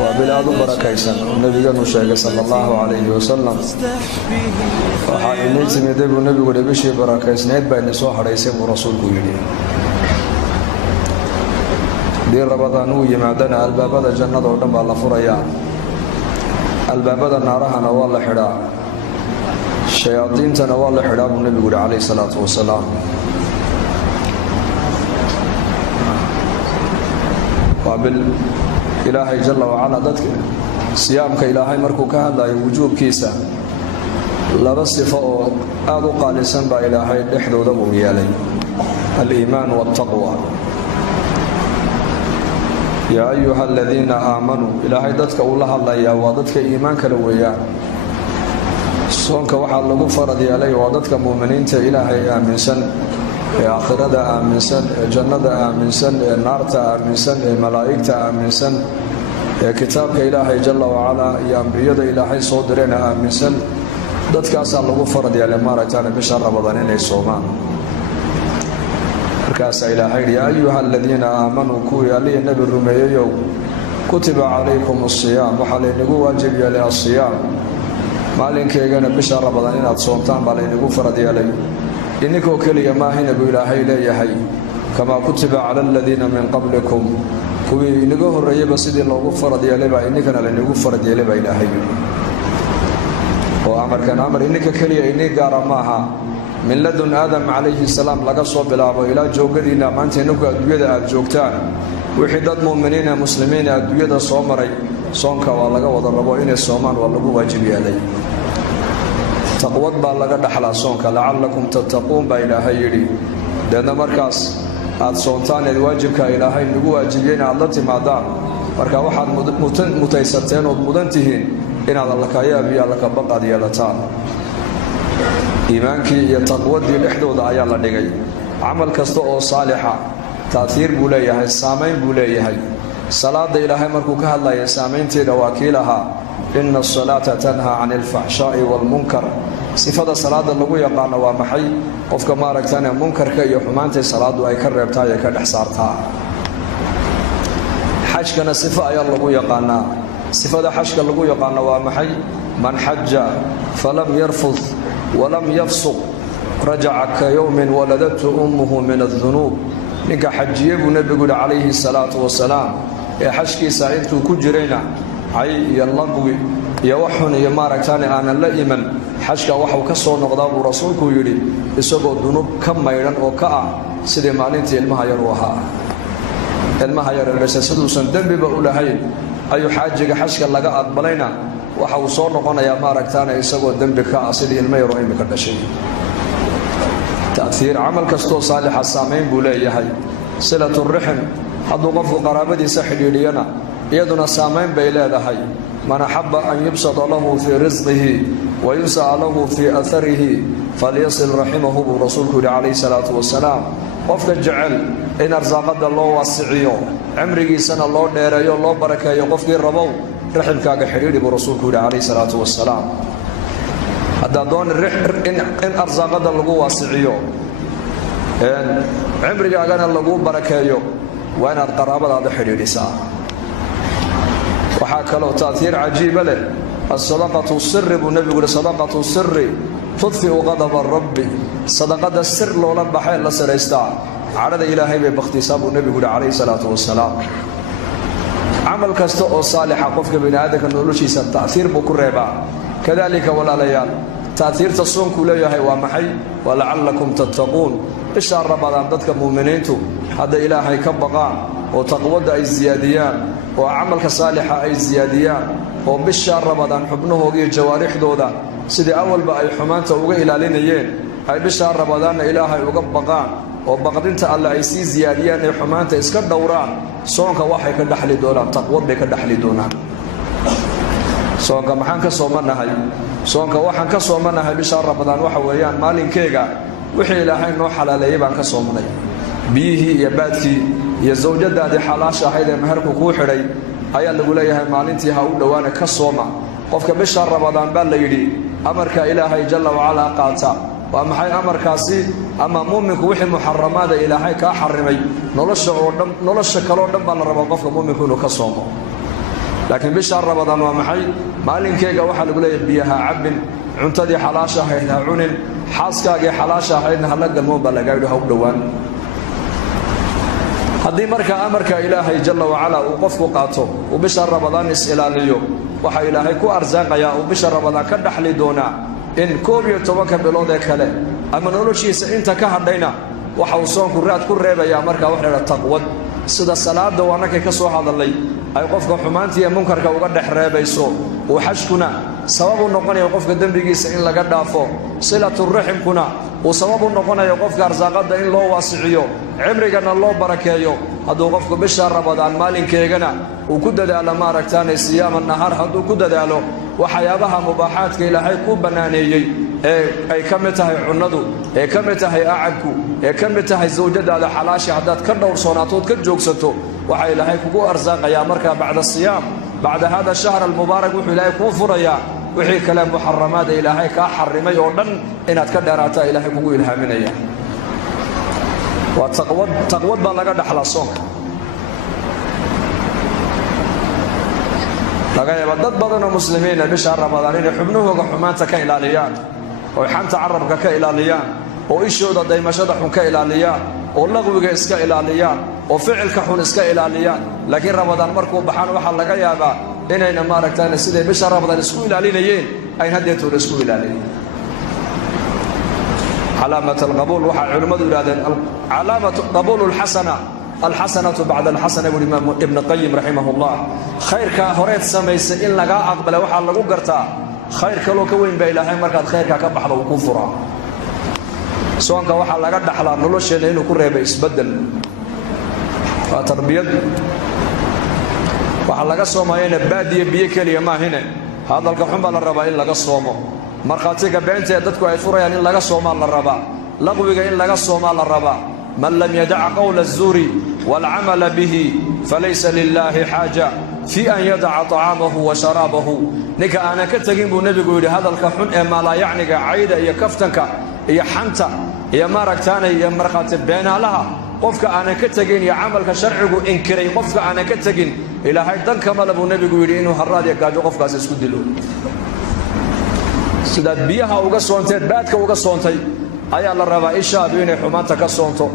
وبلاد بركيسا النبي المشاهد صلى الله عليه وسلم وحاينيت مدب النبي ودبشي بركيس نيت بين سوحر يسمو رسولك يلي دي رمضان ويمعدنا الباب الجنة ودنب الله فريا الباب النارها نوال حدا الشياطين تنوال حدا النبي عليه الصلاة والسلام وبال إلهي جل وعلا ذاتك صيامك إلهي مركو كهلا وجوب كيسا لا بس فأو آذو قال سنبا إلهي لحدو ذبو ميالي الإيمان والتقوى يا أيها الذين آمنوا إلهي ذاتك الله الله يا وذاتك إيمانك لويا صونك وحال لغو فرد يالي وذاتك مؤمنين إلهي آمن سن آخرة آمن سن جنة آمن سن نار آمن سن ملائكة آمن سن كتابك إلهي جل وعلا يا أنبياء إلهي صدرين آمن سن ذاتك أسأل لغو فرد يالي مارتان بشهر رمضان إلي صومان كاس إلهي يا أيها الذين آمنوا كوي علي النبي الرمي كتب عليكم الصيام وحالي نقو واجب يالي الصيام مالين كيغانا بشهر رمضان إن أتصومتان بالي نقو فرد يالي إنكو كلي ما هنا بإلهي لا يحي كما كتب على الذين من قبلكم كوي نقوه الرئيب سيدي الله فرد يالي با إنكنا لنقو فرد يالي با إلهي وعمر كان عمر إنك كلي إنك قارا معها من لدن آدم عليه السلام لقى صوب العبو إلى جوغرنا ما أنت نكو أدوية الجوغتان وحداد مؤمنين مسلمين أدوية صومري صونك واللقى وضربوا إن الصومان واللقوا واجبي علي تقوض باللقى دحلا صونك لعلكم تتقون بإلهي يري لأن مركز الصونتان الواجبك إلهي نقوا واجبين على تمادا مركز واحد متيستين ومدنتهين إن هذا لك يابي لك بقى ديالتان إيمانك يتقوى لحدود آيات لدغاي عمل كasta oo saalixa taasiir buu leeyahay saameyn buu leeyahay salaada ilaahay markuu ka hadlayo saameynteeda wakiilaha inna as-salata tanha 'anil fahsha'i wal munkar sifada salaada lagu yaqaan waa maxay qofka ma aragtana munkarka iyo xumaanta salaadu ay ka reebtaay ka dhax saartaa xajkana sifa ay lagu yaqaana sifada xajka lagu yaqaan waa maxay man hajja falam yarfuz ولم يفسق رجع كيوم ولدته أمه من الذنوب نك حجيه النبي عليه الصلاة والسلام يا حشكي سعيدتو كجرينا عي يلقوي يوحن يماركتان أنا لا إيمان حشك وحو كسو نقضاب ورسولك يري يسوق الذنوب كم ميران وكأ سيدي مالنتي المها يروها المها يروها سدوسا دنب بأولهي أي حاجة حشك لقى أقبلينا waxa uu soo noqonayaa maaragtaan isagoo dambi ka asidii ilmo yar oo imika dhashay taasiir amal kasto saalix saameyn buu leeyahay silatu rahim hadu qofku qaraabadiisa xidhiidhiyana iyaduna saameyn bay leedahay man habba an yubsata lahu fi rizqihi wa yunsa lahu fi atharihi falyasil rahimahu rasuuluhu alayhi salatu wassalam qofka jecel in arsaaqada loo wasiiciyo umrigiisana loo dheereeyo loo barakeeyo qofkii rabow رحمك حريري برسولك عليه الصلاة والسلام هذا دون إن أرزاق هذا اللقوة واسعيو إن عمرك أغانا اللقوة بركايو وأنا القرابة هذا حريري ساعة وحاكا له تأثير عجيب له الصدقة السر بالنبي يقول صدقة السر تطفئ غضب الرب صدقة السر لو لم بحيل لسر يستع عرض إلهي باختصاب النبي يقول عليه الصلاة والسلام عمل كasta oo saalixa qofka bini'aadamka noloshiisa taasiir buu ku reebaa kadalika walaalayaal taasiirta soonku leeyahay waa maxay wala'allakum tattaquun isha rabadan dadka muuminiintu hada ilaahay ka baqaan oo taqwada ay ziyaadiyaan oo amalka saalixa ay ziyaadiyaan oo bisha rabadan xubnahooda iyo jawaarixdooda sidii awalba ay xumaanta uga ilaalinayeen ay bisha rabadan ilaahay uga baqaan oo baqdinta Allah ay si ziyaadiyaan ee xumaanta iska dhowraan soonka waxay ka dhaxli doonaan taqwad bay ka dhaxli doonaan soonka maxaan ka soomanahay soonka waxaan ka soomanahay bisha ramadaan waxa weeyaan maalinkeega wixii ilaahay noo xalaaleeyay baan ka soomanay bihi iyo baadkii iyo zawjadaadi xalaasha ahayd ee maharku ku xidhay ayaa lagu leeyahay maalintii ha u dhawaana ka sooma qofka bisha ramadaan baa la yiri amarka ilaahay jalla wa ala qaata ومحي أمر كاسي أما مؤمنك وحي محرمات إلهي كحرمي نولش كلو دم بان ربا قفك مؤمنك إنه كصومه لكن بشهر رمضان ومحي مالين كيغا waxa lagu leeyahay biyaha cabin cuntadii xalaasha ahayd ha cunin xaaskaaga xalaasha ahaydna hala galmo balagaaydo ha u dhawaan hadii marka amarka ilaahay jalla wa ala uu qofku qaato oo bishar ramadaan is ilaaliyo waxa ilaahay ku arsaaqaya oo bishar ramadaan ka dhaxli doona in 12 bilood ee kale ama noloshiisa inta ka hadhayna waxa uu soonku raad ku reebaya marka wax la taqwad sida salaada waanaka ka soo hadalay ay qofka xumaantii iyo munkarka uga dhaxreebayso oo xashkuna sabab u noqonayo qofka dambigiisa in laga dhaafo silatul rahimkuna oo sabab u noqonayo qofka arsaaqada in loo waasiciyo cimrigana loo barakeeyo haduu qofku bisha ramadaan maalinkeegana uu ku dadaalo ma aragtaan siyaam nahar haduu ku dadaalo waxyaabaha mubaahaadka ilaahay ku banaaneeyay ay kamid tahay cunadu ee kamid tahay aacadku ee kamid tahay zawjadaada xalaashi hadaad ka dhowrsoonaato ka joogsato waxa ilaahay kugu arsaaqaya marka bacda siyaam bacda hada shahr al mubarak wuxuu ilaahay ku furaya wixii kala muharramaad ilaahay ka xarimay oo dhan inaad ka dheeraata ilaahay kugu ilhaaminaya wa taqwad baa laga dhaxla soonka laga yaabo dad badan oo muslimiin ah bisha ramadaan inay xubnuhooda xumaanta ka ilaaliyaan oo xanta carabka ka ilaaliyaan oo ishooda daymashada xun ka ilaaliyaan oo laqwiga iska ilaaliyaan oo ficilka xun iska ilaaliyaan laakiin ramadaan markuu baxaan waxa laga yaabaa inayna ma aragtaan sidee bisha ramadaan isku ilaalinayeen ay hadeeto isku ilaalin علامة القبول وحا علماء يرادين علامة قبول الحسنة بعد الحسنة والإمام ابن القيم رحمه الله خير كهوريت سميس إن لغا أقبل وحا لغو قرتا خير كلو كوين بإلهي مركات خير كبحل وكفرا سوانك وحا لغا دحلا نلوشين إنو كريبا يسبدل فتربية وحا لغا سومايين بادية بيكالي ما هنا هذا الكحنبال الربا إن لغا سومو marqaatiga beenta dadku ay furayaan in laga soomaa la raba laqwiga in laga soomaa la raba man lam yada'a qawla az-zuri wal 'amala bihi falaysa lillahi haja fi an yada'a ta'amahu wa sharabahu nika ana ka tagin buu nabigu yiri hadalka xun ee ma la yacniga ayda iyo kaftanka iyo xanta iyo maragtaana iyo marqaati beenaalaha qofka ana ka tagin iyo amalka sharcigu inkiray qofka ana ka tagin ilaahay dan kama labu nabigu yiri inuu haraad iyo gaajo qofkaas isku dilo sidaad biyaha uga soontay baadka uga soontay ayaa la rabaa ishaadu inay xumaanta ka soonto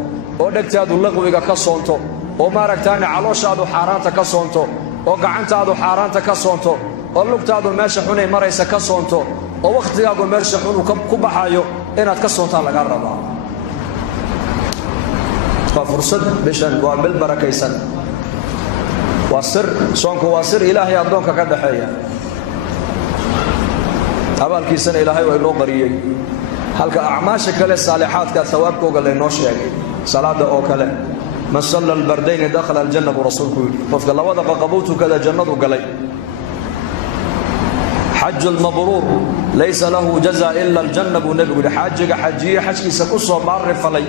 oo dhagtaadu laqwiga ka soonto oo maaragtaan calooshaadu xaaraanta ka soonto oo gacantaadu xaaraanta ka soonto oo lugtaadu meesha xun ay maraysa ka soonto oo waqtigaagu meesha xun ku baxayo inaad ka soontaa laga rabaa fursad bishan waa bil barakaysan waa sir soonku waa sir ilaahay adoonka ka dhaxeeya abaalkiisana ilaahay waa loo qariyay halka acmaasha kale saalihaadka thawaabkooga la noo sheegay salaada oo kale man salla al-bardayn dakhala al-jannah rasuulku qofka labada qaqabowtu kada jannadu galay hajj al-mabrur laysa lahu jazaa illa al-jannah nabigu hajjiga hajjiye hajkiisa ku soo baarri falay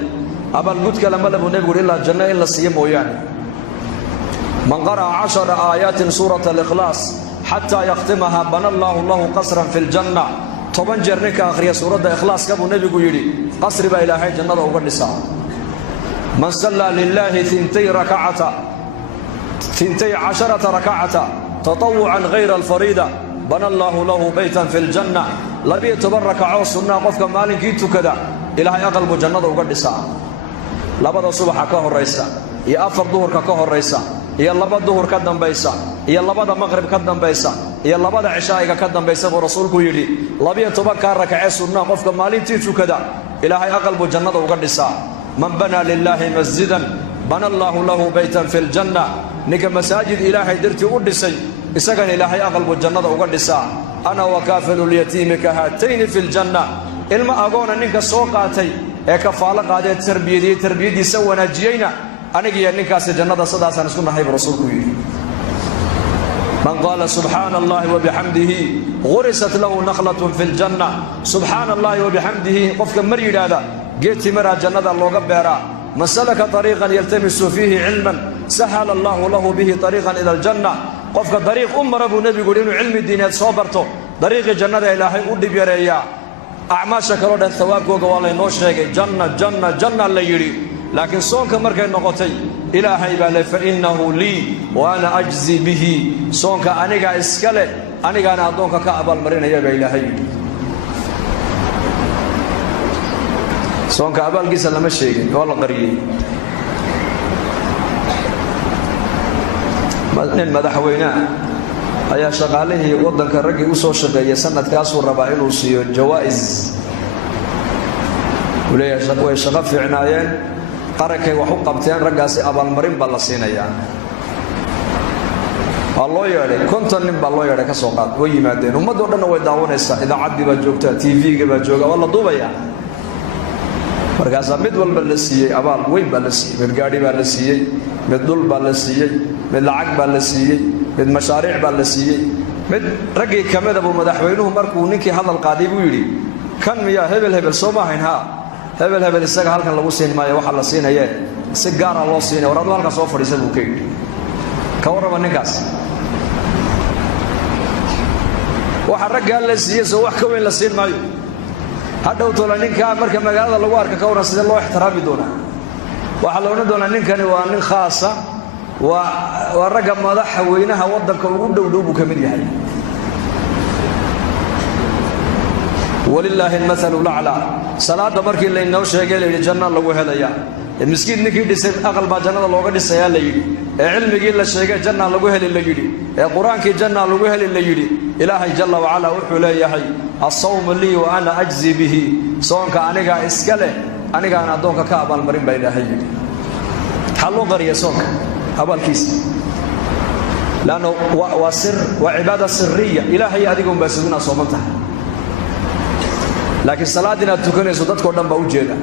abal gudka lama labu nabigu illa jannah illa siya mooyaan man qara 10 ayatin surata al-ikhlas حتى يختمها بنى الله له قصرا في الجنة طبعا جرنك آخر سورة إخلاص كابو نبي يقولي قصر با إلهي جنة وقرنسا من صلى لله 12 ركعة 12 ركعة تطوعا غير الفريدة بنى الله له بيتا في الجنة لبي تبرك عوصنا قفك مالك يتو كذا إلهي أقلب جنة وقرنسا لبدا صبح كهو الرئيسة يا أفر ظهر كهو الرئيسة يا لبدا ظهر كدن بيسا يا لبدا مغرب كدن بيسا يا لبدا عشاء كدن بيسا ورسولك يلي لبي تبرك ركعة سنة قفك مالك يتو كذا إلهي أقلب جنة وقرنسا من بنى لله مسجدا بنى الله له بيتا في الجنة نك مساجد إلهي درتي أدسي إسكن إلهي أقلب الجنة وقرنسا أنا وكافل اليتيم كهاتين في الجنة إلما أقول أنك سوقاتي كفالة قادة تربيتي سوى نجينا أنك ينكاس الجنة صداسا نسكن حيب رسولك من قال سبحان الله وبحمده غرست له نخلة في الجنة سبحان الله وبحمده قفك مريد هذا جيت مرا جنة الله قبيرا من سلك طريقا يلتمس فيه علما سهل الله له به طريقا إلى الجنة قفك طريق أمر أبو نبي يقول إنه علم الدين صابرته طريق الجنة إلهي أدي بيريا acmaasha kaloo dhan thawaabkooga waa laynoo sheegay janna janna janna la yidhi laakiin soonka markay noqotay ilaahay baa le fa innahu lii wa ana ajzi bihi soonka anigaa iska leh anigaana addoonka ka abaalmarinaya baa ilaahay yidhi soonka abaalkiisa lama sheegin waa la qariyey nin madaxweynaha ayaa shaqaalihii waddanka raggii u soo shaqeeyay sanadkaasuu rabaa inuu siiyo jawaa'is uu leeyahay way shaqo fiicnaayeen qarankay wax u qabteen raggaasi abaalmarin baa la siinayaa waa loo yeedhay 50 nin baa loo yeedhay ka soo qaad way yimaadeen ummadoo dhanna way daawanaysaa idaacaddii baa joogtaa tv-ga baa jooga waa la duubayaa markaasaa mid walba la siiyey abaal weyn baa la siiyey mid gaadhi baa la siiyey mid dhul baa la siiyey mid lacag baa la siiyey mid mashaariic baa la siiyey mid raggii ka mida buu madaxweynuhu markuu ninkii hadal qaaday buu yidhi kan miyaa hebel hebel soo maahayn haa hebel hebel isaga halkan lagu siin maayo waxaa la siinayee si gaara loo siinaya war aduu halkan soo fadhiisa buu ka yidhi ka warrama ninkaas waxa raggaa la siiyey soo wax ka weyn la siin maayo hadhow tola ninkaa marka magaalada lagu arka ka waran sidee loo ixtiraami doonaa waxaa la odhan doonaa ninkani waa nin khaasa waa ragga madaxweynaha waddanka ugu dhowdhow buu ka mid yahay walilaahi almathalu laclaa salaada markii laynoo sheegay la yidhi janna lagu helayaa miskiin ninkii dhisay aqal baa jannada looga dhisayaa la yidhi ee cilmigii la sheegay janna lagu heli la yidhi ee qur-aankii janna lagu heli la yidhi ilaahay jalla wacalaa wuxuu leeyahay assawmu lii wa ana ajzi bihi soonka anigaa iska leh anigaana addoonka ka abaalmarin baa ilaahay yidhi maxaa loo qariya soonka abaalkiisa laanno waa sir waa cibaada siriya ilaahay adigoon baa suginaa sooman tahay laakiin salaad inaad tukanayso dadkoo dhan baa u jeeda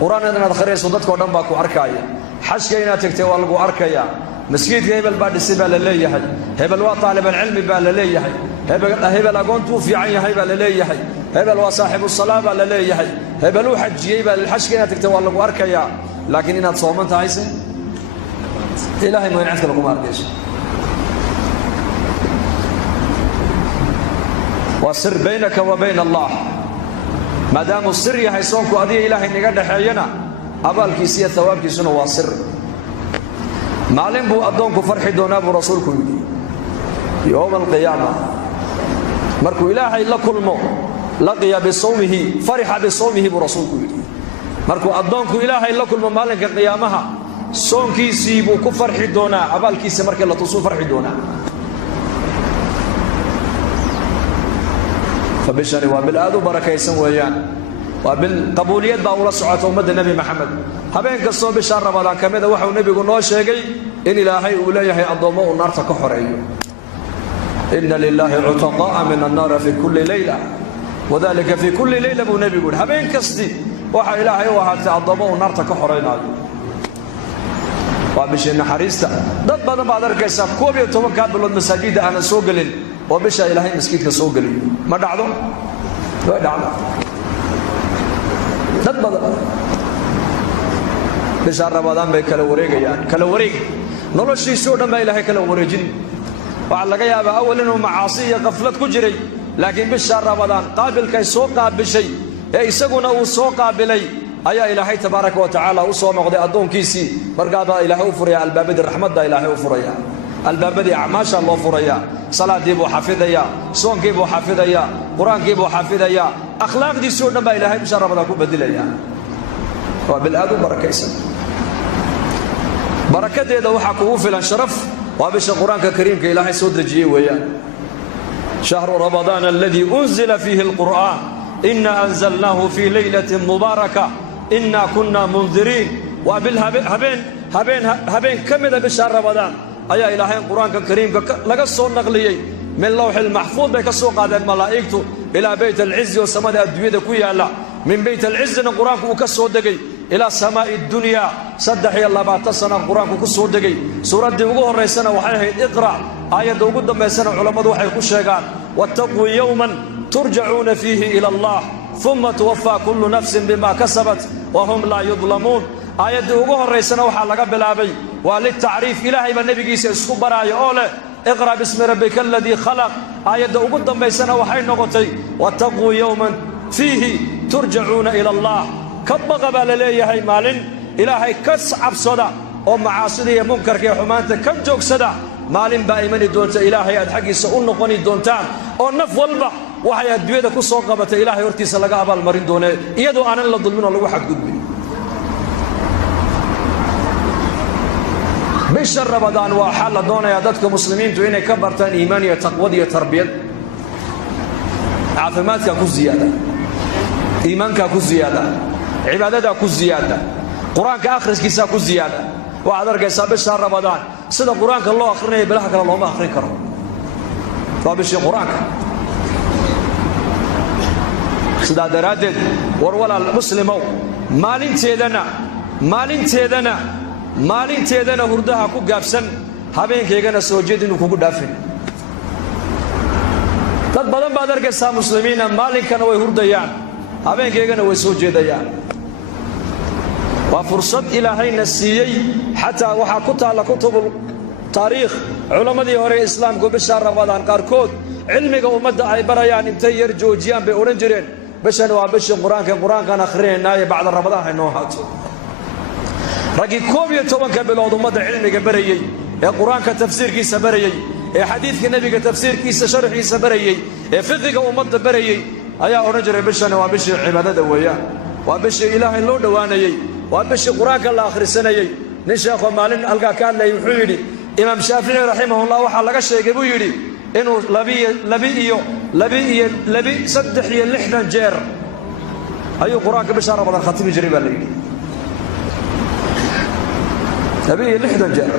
qur-aan inaad akhriyayso dadkoo dhan baa ku arkaaya xajka inaad tegtay waa lagu arkayaa masjidka hebel baa dhisay baa la leeyahay hebel waa taalibalcilmi baa la leeyahay hebel agoontuu fiican yahay baa la leeyahay hebel waa saaxibu salaa baa la leeyahay hebel uu xajiyey baa xajka inaad tegtay waa lagu arkayaa laakiin inaad sooman tahayse ilaahay mooyn cid kale kuma arkayso waa sir baynaka wa bayna allah maadaamuu sir yahay soonku adiga ilaahay naga dhaxeeyana abaalkiisa iyo thawaabkiisuna waa sir maalin buu addoonku farxi doonaa buu rasuulku yidhi yowma alqiyaama markuu ilaahay la kulmo laqiya bisawmihi farixa bisawmihi buu rasuulku yidhi markuu addoonku ilaahay la kulmo maalinka qiyaamaha soonkiisii buu ku farxi doonaa abaalkiisa markii la tusuu farxi doonaa fabishani waa bil aad u barakaysan weeyaan waa bil qabuuliyad baa ula socota ummadda nebi maxamed habeen kastoo bishaan ramadaan ka mida waxuu nebigu noo sheegay in ilaahay uu leeyahay addoommo uu naarta ka xoreeyo inna lilaahi cutaqaa'a min annaara fi kulli leyla wadalika fi kulli leyla buu nebigu yidhi habeen kasti waxaa ilaahay u ahaatay addoommo uu naarta ka xoreynaayo waa bishii naxariista dad badan baad arkaysaa 12 bilood masaajidda aanan soo gelin oo bisha ilaahay masjidka soo geliyo ma dhacdo way dhacdo dad badan bisha ramadaan bay kala wareegayaan kala wareeg noloshiisa oo dhan baa ilaahay kala wareejin waxa laga yaabaa awal inuu macaasi iyo qaflad ku jiray laakiin bisha ramadaan qaabilkay soo qaabishay ee isaguna uu soo qaabilay ayaa ilaahay tabaaraka wa tacaala u soo noqday addoonkiisii markaabaa ilaahay u furaya albaabadii raxmadda ilaahay u furaya albaabadii acmaasha loo furaya salaadii buu xafidayaa soonkii buu xafidayaa qur-aankii buu xafidayaa akhlaaqdiisii oo dhan baa ilaahay bisha ramadaan ku bedilaya waa bil aad u barakaysan barakadeeda waxaa kugu filan sharaf waa bisha qur-aanka kariimka ilaahay soo dejiyey weeyaan shahru ramadaan aladii unzila fiihi alqur'aan ina anzalnaahu fii laylatin mubaaraka ina kunna mundiriin waa bil habeen ka mida bisha ramadaan ayaa ilaahay qur-aanka kariimka laga soo naqliyey min lawxi lmaxfuud bay ka soo qaadeen malaa'igtu ilaa bayt alcizi oo samada adduunyada ku yaalla min bayt alcizina qur-aanku uu ka soo degay ilaa samaa'i dunyaa 23 sana qur-aanku ku soo degay suuraddii ugu horraysana waxay ahayd iqra aayadda ugu dambaysana culammadu waxay ku sheegaan wattaquu yowman turjacuuna fiihi ila allah uma tuwafaa kullu nafsin bima kasabat wahum laa yudlamuun aayaddii ugu horraysana waxaa laga bilaabay waa litacriif ilaahay baa nebigiisa isku baraaya oo leh iqra' bismi rabbika aladii khalaq aayadda ugu dambaysana waxay noqotay wattaquu yowman fiihi turjacuuna ila allah ka baqa baa la leeyahay maalin ilaahay ka cabsada oo macaasida iyo munkarka iyo xumaanta ka joogsada maalin baa imani doonta ilaahay aad xaggiisa u noqoni doontaan oo naf walba waxay adduunyada ku soo qabatay ilaahay hortiisa laga abaalmarin doonee iyadoo aanan la dulmin oo lagu xadgudbin bisha ramadaan waa xal la doonayaa dadka muslimiintu inay ka bartaan iimaan iyo taqwad iyo tarbiyad caafimaadka ku ziyaada iimaanka ku ziyaada cibaadada ku ziyaada quraanka akhriskiisa ku ziyaada waxaad arkaysaa bisha ramadaan sida quraanka loo akhrinayo bilaha kale looma akhrin karo waa bisha quraanka sida daraadeed war walaal muslimow maalinteedana hurdaha ku gaabsan habeenkeygana soo jeed inuu kugu dhaafin dad badan baad arkaysaa muslimiina maalinkana way hurdayaan habeenkeygana way soo jeedayaan waa fursad ilaahayna siiyey xataa waxaa ku taalla kutubul taariikh culammadii hore islaamku bisha ramadaan qaarkood cilmiga ummadda ay barayaan intay yar joojiyaan bay odhan jireen bishan waa bishii qur-aankan akhrinaynaaye bacda ramadaan haynoo haato raggii 11 bilood ummadda cilmiga barayey ee qur-aanka tafsiirkiisa barayey ee xadiidka nebiga tafsiirkiisa sharxiisa barayey ee fiqiga ummadda barayey ayaa odhan jiray bishan waa bishii cibaadada weeyaan waa bishii ilaahay loo dhowaanayey waa bishii qur-aanka la akhrisanayey nin sheekho maalin halkaa ka hadlayay wuxuu yidhi imaam shaafici raximahullah waxaa laga sheegay buu yidhi inuu 360 jeer ayuu qur-aanka bisha ramadaan khatimi jiray baa la yidhi 360 jeer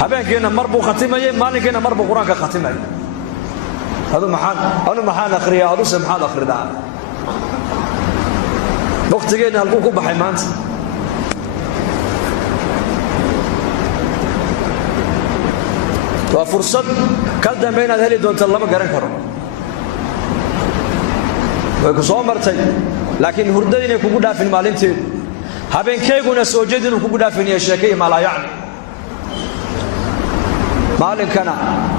habeenkiina mar buu khatimayay maalinkiina mar buu qur-aanka khatimayay adu maxaan akhriyaa aduse maxaad akhridaa waqtigeena halkuu ku baxay maanta waa fursad kal dambe inaad heli doonto lama garan karo way ku soo martay laakiin hurdada inay kugu dhaafin maalinteedu habeenkeyguna soo jeed inuu kugu dhaafin iyo sheekay mala yacni maalinkana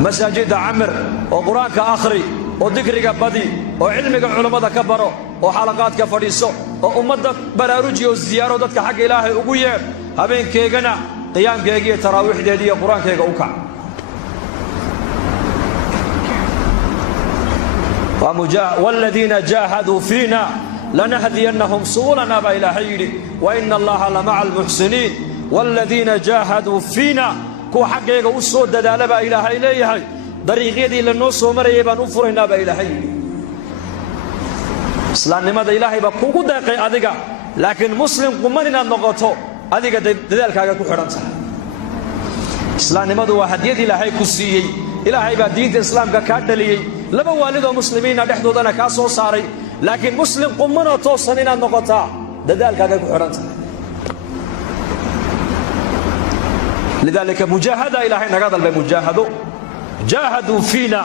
masaajida camir oo qur-aanka akhri oo dikriga badi oo cilmiga culummada ka baro oo xalaqaadka fadhiiso oo ummadda baraaruji oo ziyaaro dadka xagga ilaahay ugu yeer habeenkeygana qiyaamkeega iyo taraawiixdeeda iyo qur-aankayga u kac والذين جاهدوا فينا لنهدينهم سبلنا با إلهي يدي وإن الله لمع المحسنين والذين جاهدوا فينا كو حقيقة وسو ددال با إلهي إليهي طريقيدي لنو سو مريي بان أفرنا با إلهي إسلام نمد إلهي با كوكو داقي أدقى لكن مسلم قماننا نغطو أدقى ددالك كو حرانتا إسلام نمد وحديد إلهي كسيي إلهي با دين الإسلام كادليي laba waalidoo muslimiina dhexdoodana ka soo saaray laakiin muslim qumana toosan inaad noqotaa dadaalkaaga ku xiranta lidalika mujahada ilaahay naga dalbay mujahado jahadu fiina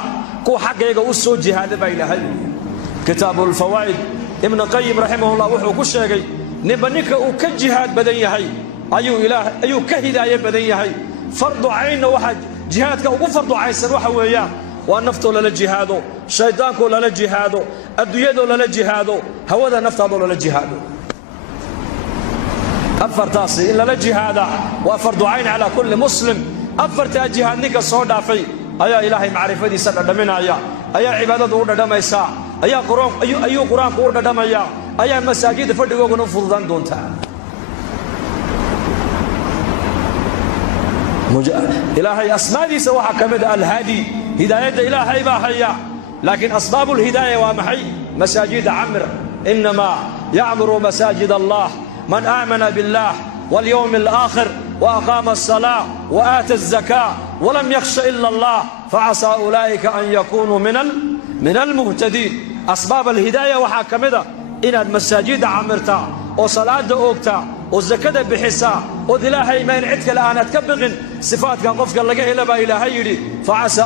ku xaqeega u soo jihaada ba ilaahay kitaabul fawaid ibn qayyim rahimahullah wuxuu ku sheegay nibanka uu ka jihaad badan yahay ayuu ka hidaayay badan yahay fardu ayna waxa jihaadka ugu fardu aysan waxa weeyaan ونفتو للا جهادو شيطانكو للا جهادو الدنيادو للا جهادو هودا نفتادو للا جهادو أفرتاسي إلا لا جهادا وفرض عين على كل مسلم أفرت جهاد نيكا صودا في أيا إلهي معرفة دي سنة دمنا أيا عبادة أوردا دميسا أيا قرآن أوردا دميا أيا مساجد فردقو نفضان دونتا إلهي أسماء دي سواحا كمد الهادي هداية إلهي باحية لكن أسباب الهداية ومحي مساجد عمر إنما يعمر مساجد الله من آمن بالله واليوم الآخر وأقام الصلاة وآتى الزكاة ولم يخش إلا الله فعسى أولئك أن يكونوا من المهتدين أسباب الهداية وحاكمدة إن المساجد عمرتا وصلاة أوكتا والزكاة بحسا وإلهي ما ينعدك الآن تكبغن صفات كان قفك لقاه لبا إلهي يدي فعسى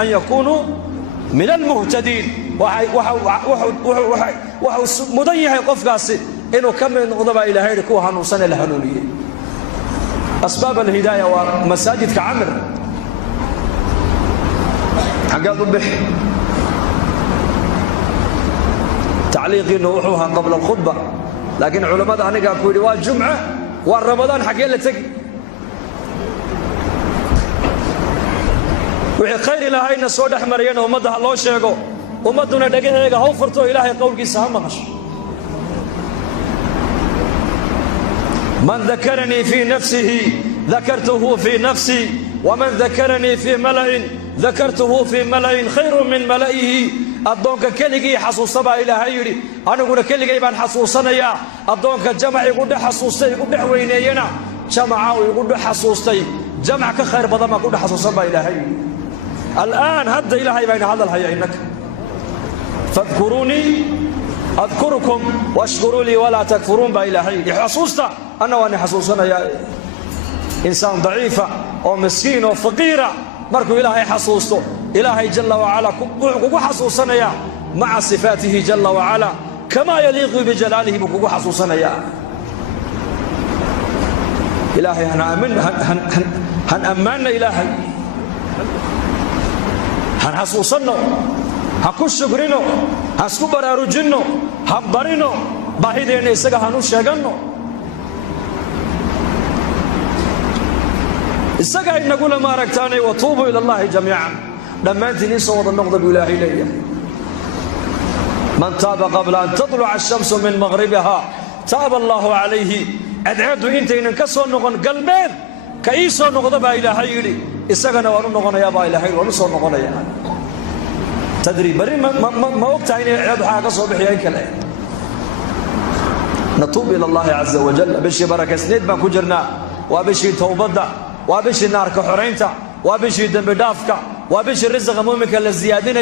أن يكونوا من المهتدين وحو مضيح قفك إنه كم من غضبا إلهي لكوها نوصن الهنونية أسباب الهداية ومساجد كعمر حقا ضبح تعليقنا وحوها قبل الخطبة لكن علماء أنا قالوا لي والجمعة والرمضان حكي لك وحي خير إلهينا سود أحمر ينا ومدها الله شيقو ومدنا دقيقة هو فرطو إلهي قولك سهم مغش من ذكرني في نفسه ذكرته في نفسي ومن ذكرني في ملأ ذكرته في ملأ خير من ملئه أدونك كلجي حصوصة با إلهي يري أنا أقول كلجي بان حصوصنا يا أدونك جمع يقول حصوصة يقول وينينا جمع ويقول حصوصة جمع كخير بضم يقول حصوصة با إلهي الآن هد إلهي بين هذا الحياة إنك فاذكروني أذكركم واشكروا لي ولا تكفرون با إلهي حصوصة أنا وأنا حصوصنا يا إنسان ضعيفة أو مسكين أو فقيرة مركو إلهي حصوصته إلهي جل وعلا كوكو حصوصنا يا مع صفاته جل وعلا كما يليق بجلاله بكوكو حصوصنا يا إلهي هن أماننا إلهي هن حصوصنا هكو شكرنا هسكو براروجنا هبرنا باهدين إساقا هنو شاقنا إساقا إن نقول ما ركتاني وطوبوا إلى الله جميعا لما أنت نسوى النقض بإلهي لي من تاب قبل أن تطلع الشمس من مغربها تاب الله عليه أدعدوا إنت إن انكسوا النقض قلبين كأيسوا النقض بإلهي لي إساقا نوانو النقض يا بإلهي ونسوا النقض يا تدري بري ما وقت عيني عيادوا حاجة صبح يا إنك الآن نتوب إلى الله عز وجل بشي بركة سنيد ما كجرنا وبشي توبضة وبشي النار كحرينتا وبشي دم دافكا وبشي الرزق مؤمنك للزيادين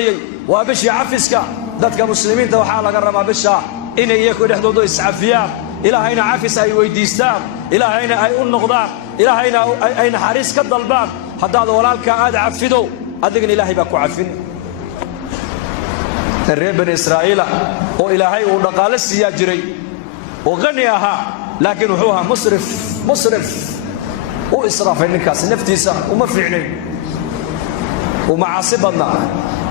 وبشي عفسكا ذاتك مسلمين توحالا قرما بشا إن يكون يحضروا إسعافيان إلى هنا عفس أي ويديستان إلى هنا أي النقضان إلى هنا أين حارس كالضلبان حتى هذا ولالك هذا عفدو أدقن إلهي باكو عفن الرئيب بن إسرائيل وإلهي ونقال السياجري وغنيها لكن وحوها مصرف وإسراف النكاس نفتيسا وما فعلين ومعاصب النار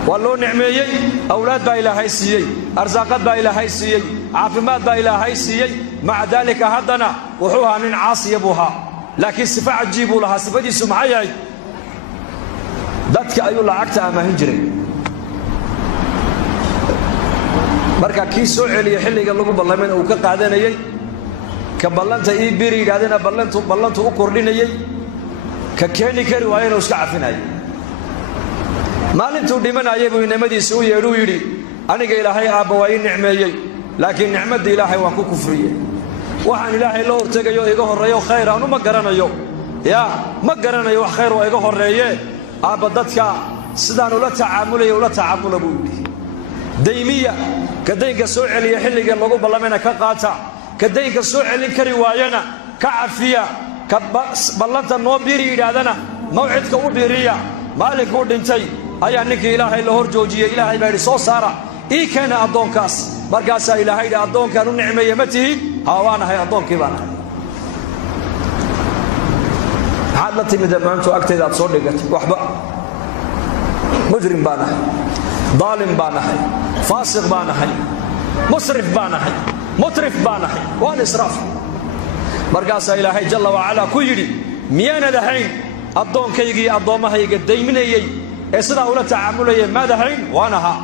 والله نعميي أولاد با إلهي سيي أرزاقات با إلهي سيي عافمات با إلهي سيي مع ذلك هدنا وحوها من عاصي يبوها لكن صفة عجيبوا لها صفة دي سمعي ذاتك أيو لعكتها ما هنجري marka kii soo celiyo xilliga lagu ballamay oo ka qaadanayay ka ballanta ii biri yiraadana ballantu u kordhinayay ka keeni kari waayeen oo iska cafinayay maalintuu dhimanayay buu inamadiisa u yeedhu yiri aniga ilaahay aaba waa ii nicmeeyay laakiin nicmada ilaahay waan ku kufriyay waxaan ilaahay loo hortagayo iga horeeyo khayr aanu ma garanayo ma garanayo wax khayr oo iga horeeye aaba dadka sidaan ula tacaamulay buu yiri ديمية كدينك سوء علي حلقة لغو بلمنا كقاطع كدينك سوء علي كرواينا كعفية كبلنتا نوبيري إلادنا موعدك أوبيريا مالك ودنتي أي أنك إلهي لهور جوجية إلهي بيري سو سارة إي كان أدونكاس برقاسا إلهي دا أدونكا نعمة يمته هاوانا هاي أدونك بانا حالتي مدمانتو أكتدات صدقت وحبا مجرم بانا ظالم بانحي فاسق بانحي مسرف بانحي مترف بانحي وان إسراف مرقاسا إلهي جل وعلا كيري ميانا دحين أدون كيجي أدومها يقدي من يي إسنا أولا تعاملي ما دحين وانها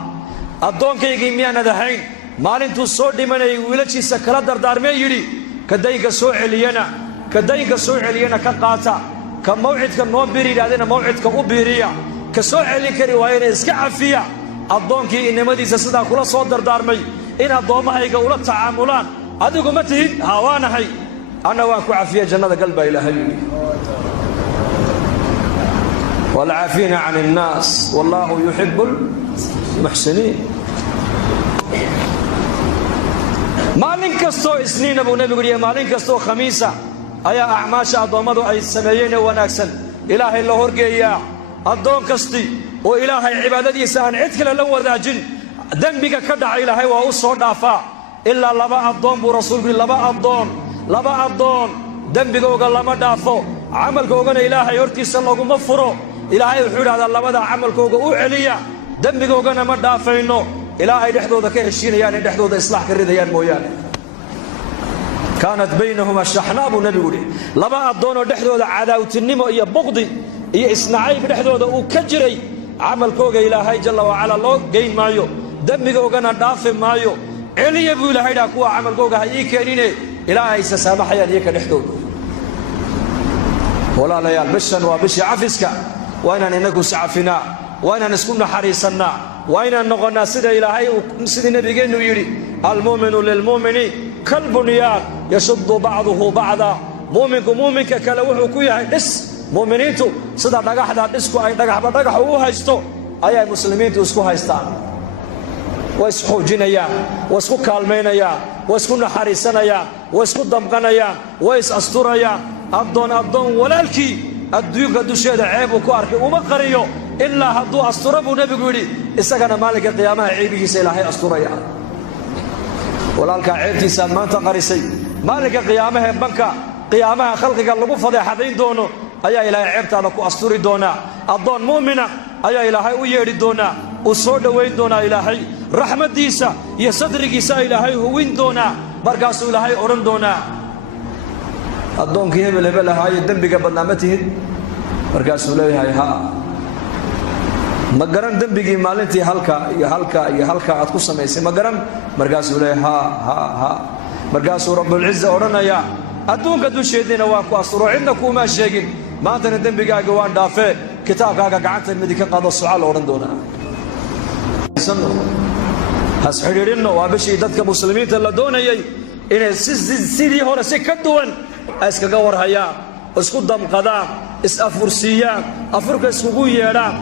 أدون كيجي ميانا دحين مالين تصور دي من يولتشي سكرا دردار ما يري كديك سوء علينا كقاطع كموعد كنوبيري لادينا موعد كأوبيريا كسوء علي كرواينا إسكعفية أدونكي إنمديسا سدا كلا soo dardaarmay in adoomahayga ula tacaamulaan adigu ma tihid hawaanahay ana waan ku cafiya jannada qalba ilaahay wal aafina 'anil nas wallahu yuhibbul muhsinin maalin kasto isniin abu nabiga iyo maalin kasto khamiisa ayaa acmaasha adoomadu ay sameeyeen wanaagsan ilaahay la horgeeyaa adoon kasti oo ilaahay cibaadadiisa aan cid kale la wadaajin dambiga ka dhacay ilaahay waa u soo dhaafaa illa laba adoon buu rasuulku laba adoon dambigooga lama dhaafo amalkoogana ilaahay hortiisa laguma furo ilaahay wuxuu yiraahdaa labada amalkooga u celiya dambigoogana ma dhaafayno ilaa ay dhexdooda ka heshiinayaan ee dhexdooda islaax ka ridayaan mooyaane. kaanat baynahuma shaxnaa buu nebigu yidhi, laba addoonoo dhexdooda cadaawtinimo iyo buqdi iyo isnacayb dhexdooda uu ka jiray, camalkooga ilaahay jalla wacala loo geyn maayo, dembigoogana dhaafi maayo. celiya buu ilaahay dhaa kuwa camalkooga ha ii keenine ilaa ay isa saamaxayaan iyoka dhexdooda. walaalayaal, bishan waa bishii cafiska. waa inaan inagu iscafinaa, waa inaan isku naxariisannaa, waa inaan noqonnaa sida ilaahay sidii nebigeennu yidhi, almu'minu lilmu'mini kalbunyaan yashuddu bacduhu bacda. mu'minku mu'minka kale wuxuu ku yahay dhis. mu'miniintu sida dhagaxda dhisku ay dhagaxba dhagaxu u haysto ayay muslimiintu isku haystaan. way isxoojinayaan, way isku kaalmaynayaan, way isku naxariisanayaan, way isku damqanayaan, way is asturayaan. addoon walaalkii adduunka dusheeda ceebuu ku arkay uma qariyo ilaa hadduu asturo buu nebigu yidhi, isagana maalinka qiyaamaha ceebihiisa ilaahay asturaya. walaalkaa ceebtiisaan maanta qarisay, maalinka qiyaamahee banka qiyaamaha khalqiga lagu fadeexadayn doono ayaa ilaahay ceebtaada ku asturi doonaa. addoon mu'mina ayaa ilaahay u yeedhi doonaa, uu soo dhowayn doonaa ilaahay, raxmaddiisa iyo sadrigiisa ilaahay huwin doonaa. markaasuu ilaahay odhan doonaa, addoonkii hebel hebel ahaaye dembiga badnaa ma tihid? markaasuu leeyahay haa. ma garan dembigii maalintii halka iyo halka iyo halka aad ku samaysay ma garan? markaasuu leeyahay haa. markaasuu rabbulciza odhanayaa, adduunka dusheediina waan ku asturo, cidna kuumaa sheegin, maantana dembigaaga waan dhaafee, kitaabkaaga gacanta midig ka qaado sucaal la odhan doonaa. hasxidhiidhinno, waa bishii dadka muslimiinta la doonayay inay sidii hore si ka duwan ay iskaga warhayaan, isku damqadaan, is-afursiiyaan, afurka iskugu yeedhaan.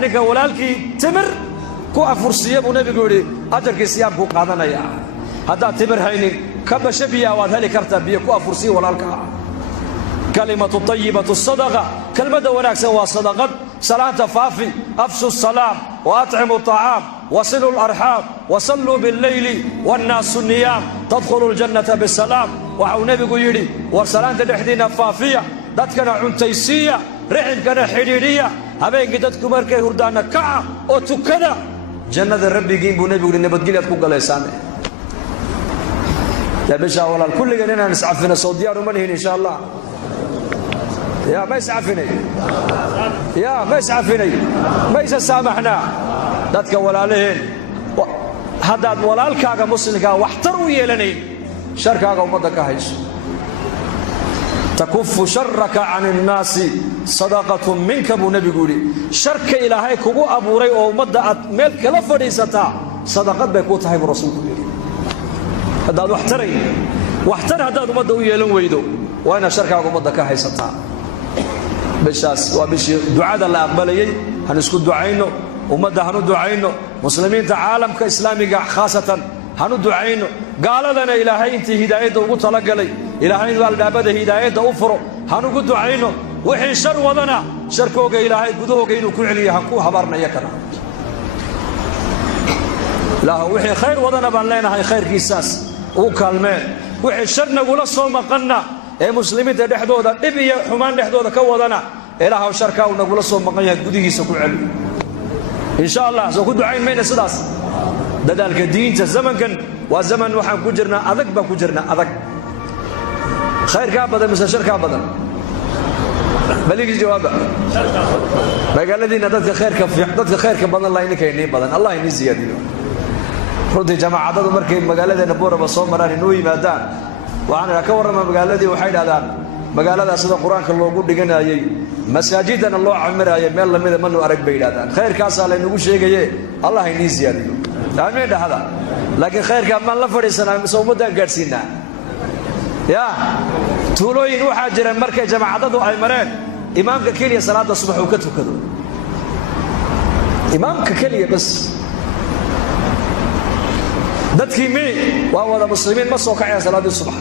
ninka walaalkii timir ku afursiiya buu nebigu yidhi, ajarkii siyaamkuu qaadanaya. haddaad timir haynin ka basho biyaa waad heli kartaa, biyo ku afursiiya walaalkaa. kalimatu tayibatu sadaqa, kelmadda wanaagsan waa sadaqad. salaanta faafi, afshu salaam wa atcimu طacaam wasilu larxaam wasalluu billeyli wannaasu niyaam tadkhulu ljannata bisalaam. waxa uu nebigu yidhi, war salaanta dhexdiinna faafiya, dadkana cuntaysiiya, riximkana xidhiidhiya, habeenkii dadku markay hurdaanna kaca oo tukada, jannada rabbigiin buu nebigu yidhi nabadgelyaad ku galaysaan. yaa bishaa walaal, kulligan inaan iscafino soo diyaar uma nihin insha allah. يا ما يسعفني يا ما يسعفني ما يسامحنا dadka walaalaheen haddaad walaalkaaga muslimkaa waxtar u yeelanayn, sharkaaga ummadda ka hayso. takufu sharaka can innaasi sadaqatun minka buu nebigu yidhi, sharka ilaahay kugu abuuray oo ummadda aad meel kala fadhiisataa sadaqad bay kuu tahay buu rasuulku yidhi. haddaad waxtar haddaad ummadda u yeelan weydo, waa inaad sharkaaga ummadda ka haysataa. bishaas waa bishii ducada la aqbalayay. han isku ducayno, ummadda hanu ducayno, muslimiinta caalamka islaamiga khaasatan hanu ducayno. gaaladana ilaahay intii hidaayadda ugu talagalay, ilaahay inuu albaabada hidaayadda u furo hanugu ducayno. wixii shar wadana sharkooga ilaahay gudahooga inuu ku celiyo han ku habaarnaya kana. ilaahu wixii khayr wadana baan leenahay, khayrkiisaas ugu kaalmeen. wixii shar nagula soo maqanna ee muslimiinta dhexdooda dhib iyo xumaan dhexdooda ka wadana, ilaahaw sharkaa uu nagula soo maqan yahay gudihiisa ku celi insha allah. soo ku ducayn mayna sidaas? dadaalka diinta zamankan waa zaman waxaan ku jirnaa adag, baan ku jirnaa adag. khayrkaa badan mise sharkaa badan? baligii jawaaba. magaaladiina dadka khayrka badan la ininka inii badan, allah inii siyaadiyo. runtii jamaacadadu markay magaaladeena booraba soo maraan inuu yimaadaan, waxaan ka warramaa magaaladii, waxay idhahdaan magaaladaa sida qur-aanka loogu dhiganayey, masaajidana loo camiraaye meel lamida manu arag bay yidhahdaan. khayrkaasaa laynagu sheegaye, allah inii siyaadiyo. amiin dhahda. laakiin khayrkaa maan la fadhiisanaa mise ummaddaan gaadhsiinaa? ya tuulooyin waxaa jira markay jamaacadadu ay mareen, imaamka keliya salaada subax uu ka tukado, imaamka keliya bas. dadkii waa wada muslimiin, ma soo kacayaan salaaddii subax.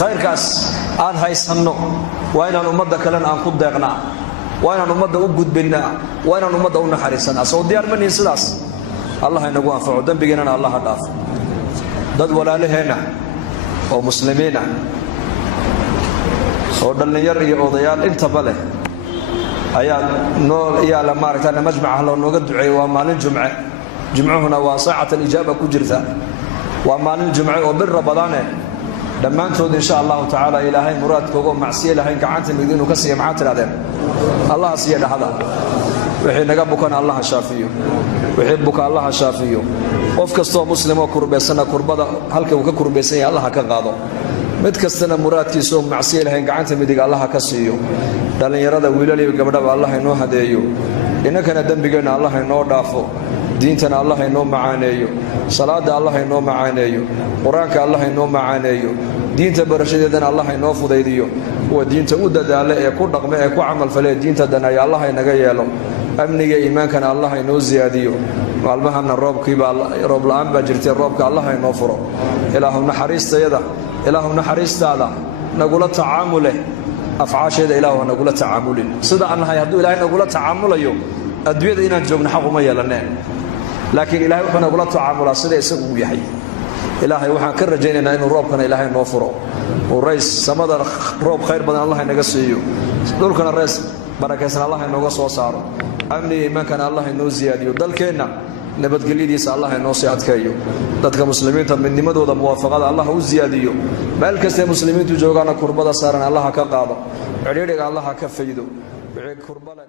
khayrkaas aan haysanno waa inaan ummadda kalena aan ku deeqnaa, waa inaan ummadda u gudbinnaa, waa inaan ummadda u naxariisanaa. soo diyaar ma nihin sidaas? allah inagu anfaco, dembigeennana allah ha dhaafo. dad walaalaheenna oo muslimiinah oo dhallinyar iyo odayaal intaba leh ayaa noo yaala maaragtay majmaca loo nooga duceeyo waa maalin jumce jumcuhuna waa saacata ijaaba ku jirta waa maalin jumce oo bir Ramadaan dhammaantood insha Allah ta'ala ilaahay muraadkooga macsiyo lahayn gacanta midinu ka siiyo maxaa tiraadeen Allah siiyo dhahada wixii naga bukan Allah shaafiyo wixii buka Allah shaafiyo qof kasto muslimo kurbeysana kurbada halka uu ka kurbeysay Allah ka qaado mid kastana muraadkiisu macsiyo lahayn gacanta midig Allah ka siiyo dhalinyarada wiilal iyo gabdhaba Allah inoo hadeeyo inakana dambigeena Allah inoo dhaafo diintana Allah inoo macaaneeyo salaada Allah inoo macaaneeyo quraanka Allah inoo macaaneeyo diinta barashadeedana Allah inoo fudaydiyo kuwa diinta u dadaala ee ku dhaqma ee ku amal falay diinta danaya Allah inaga yeelo amniga iimaankana Allah inoo ziyaadiyo maalmahana roobkiiba roob la'aan ba jirtay roobka Allah inoo furo ilaahu naxariistaada nagula tacaamule afcaasheeda ilaahu nagula tacaamulin sida annahay hadduu ilaahay nagula tacaamulayo adduunyada inaan joogno xaq uma yeelaneen laakiin ilaahay wuxuu nagula tacaamulaa sida isagu uu yahay ilaahay waxaan ka rajaynaynaa inuu roobkana ilaahay noo furo oo rays samada roob khayr badan Allah inaga siiyo dhulkana rays barakaysan Allah inooga soo saaro amni iimaankana Allah inoo ziyaadiyo dalkeena nabadgelyadiisa Allah inoo sii adkeeyo dadka muslimiinta midnimadooda muwaafaqada Allah u ziyaadiyo meel kasta muslimiintu joogaana kurbada saaran Allah ka qaado ciriiriga Allah ka faydo wixii kurbada